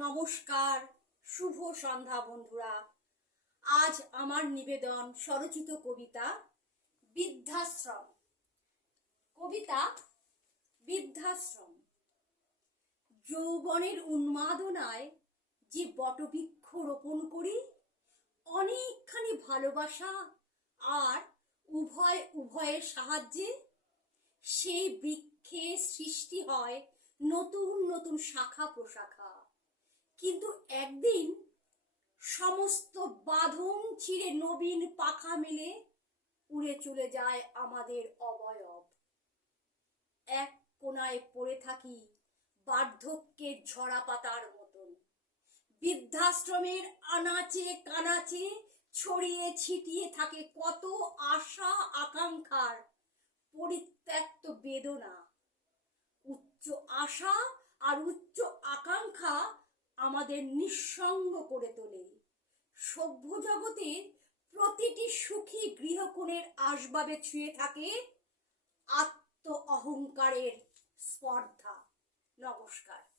নমস্কার, শুভ সন্ধ্যা বন্ধুরা। আজ আমার নিবেদন স্বরচিত কবিতা বৃদ্ধাশ্রম। কবিতা বৃদ্ধাশ্রম। যৌবনের উন্মাদনায় যে বটবৃক্ষ রোপণ করি, অনেকখানি ভালোবাসা আর উভয়ের সাহায্যে সেই বৃক্ষের সৃষ্টি হয় নতুন নতুন শাখা প্রশাখা। কিন্তু একদিন সমস্ত বাঁধন ছিঁড়ে নবীন পাখা মেলে উড়ে চলে যায় আমাদের অবয়ব। এক কোনায় পড়ে থাকি বার্ধক্যের ঝরা পাতার মতন। বৃদ্ধাশ্রমের আনাচে কানাচে ছড়িয়ে ছিটিয়ে থাকে কত আশা আকাঙ্ক্ষার পরিত্যক্ত বেদনা। উচ্চ আশা আর উচ্চ আকাঙ্ক্ষা আমাদের নিঃসঙ্গ করে তোলে। সভ্য জগতের প্রতিটি সুখী গৃহকোণের আসবাবে ছুঁয়ে থাকে আত্ম অহংকারের স্পর্ধা। নমস্কার।